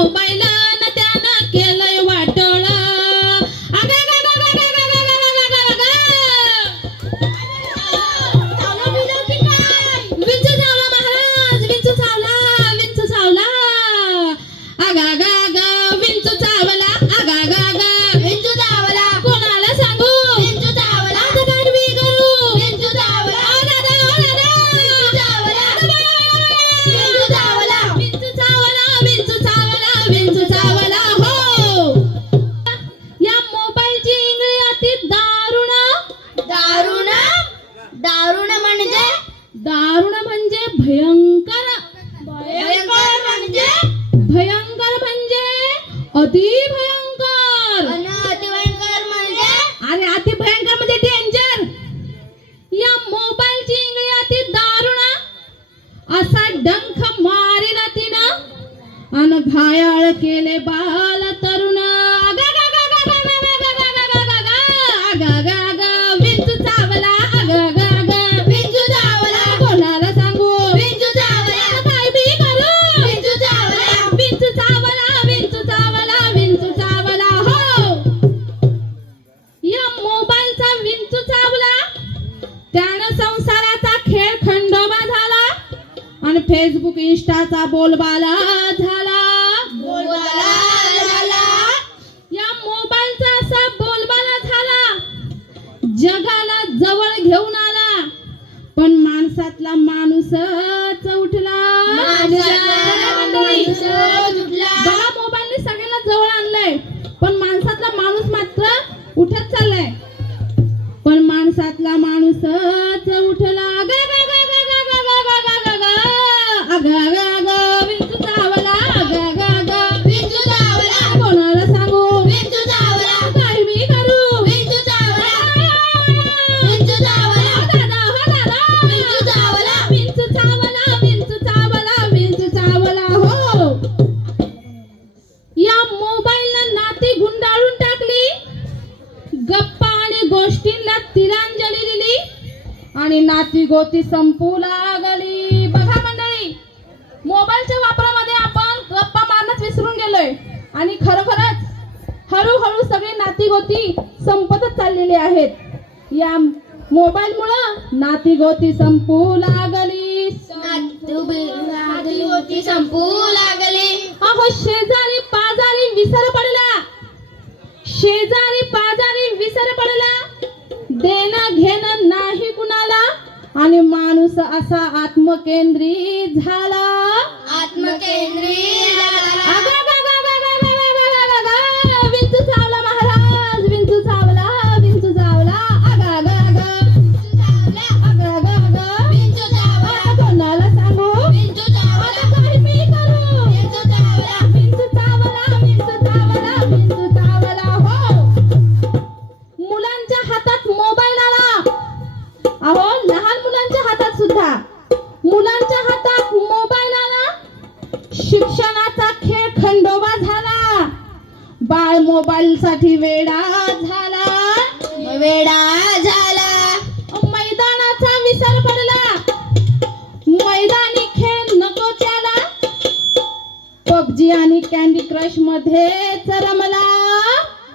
Oh, my love. अति भयंकर. म्हणजे? अरे अति भयंकर म्हणजे डेंजर या मोबाईलची इंगळी अति दारुण. असा डंख मारिला तिनं. अन घायाळ केले बाल. आणि फेसबुक इंस्टाचा बोलबाला झाला. बोलबाला झाला. या मोबाईलचा असा बोलबाला झाला. जगाला जवळ घेऊन आला. पण माणसातला माणूसच उठला. गोष्टींना तिलांजली दिली. आणि नाती गोती संपू लागली. बघा मंडळी मोबाईलच्या वापरामध्ये आपण गप्पा मारणंच विसरून गेलोय. आणि खरोखरच हळूहळू सगळी नाती गोती संपतच चाललेली आहेत. या मोबाईल मुळे नाती गोती संपू लागली. नाती होती संपू आणि माणूस असा आत्मकेंद्रित झाला. आत्मकेंद्रित झाला. मुलांच्या हातात मोबाईल आला शिक्षणाचा खेळ खंडोबा झाला. बाळ मोबाईल साठी वेडा झाला. वेडा झाला. मैदानाचा विसर पडला. मैदानी खेळ नको त्याला. पबजी आणि कॅन्डी क्रश मध्येच रमला.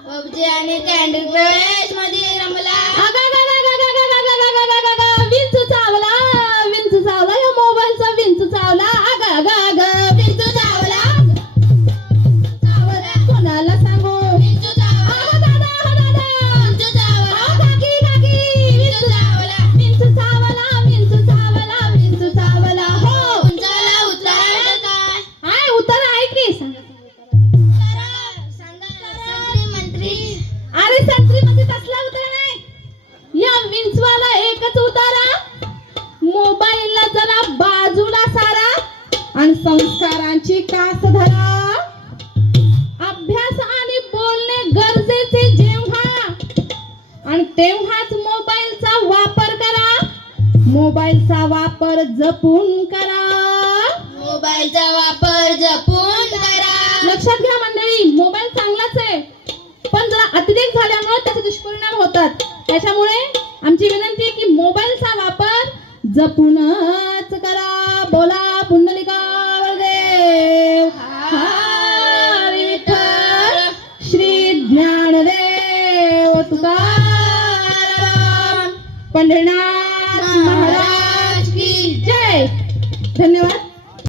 पबजी आणि कॅन्डी क्रशमध्ये रमला. विंचवाला एकच उतारा. मोबाईलला जरा बाजूला सारा. आणि संस्कारांची कास धरा. अभ्यास आणि बोलणे गरजेचे जेव्हा. आणि तेव्हाच मोबाईलचा वापर करा. मोबाईलचा वापर जपून करा. मोबाईलचा वापर जपून करा. लक्षात घ्या मंडळी मोबाईल चांगलाच आहे. पण जरा अतिरेक झाल्यामुळे त्याचे दुष्परिणाम होतात. त्याच्यामुळे आमची विनंती आहे की मोबाईलचा वापर जपूनच करा. बोला पुंडलिका देव विठ्ठल श्री ज्ञानदेव तुकाराम. पंढरीनाथ महाराज की जय. धन्यवाद.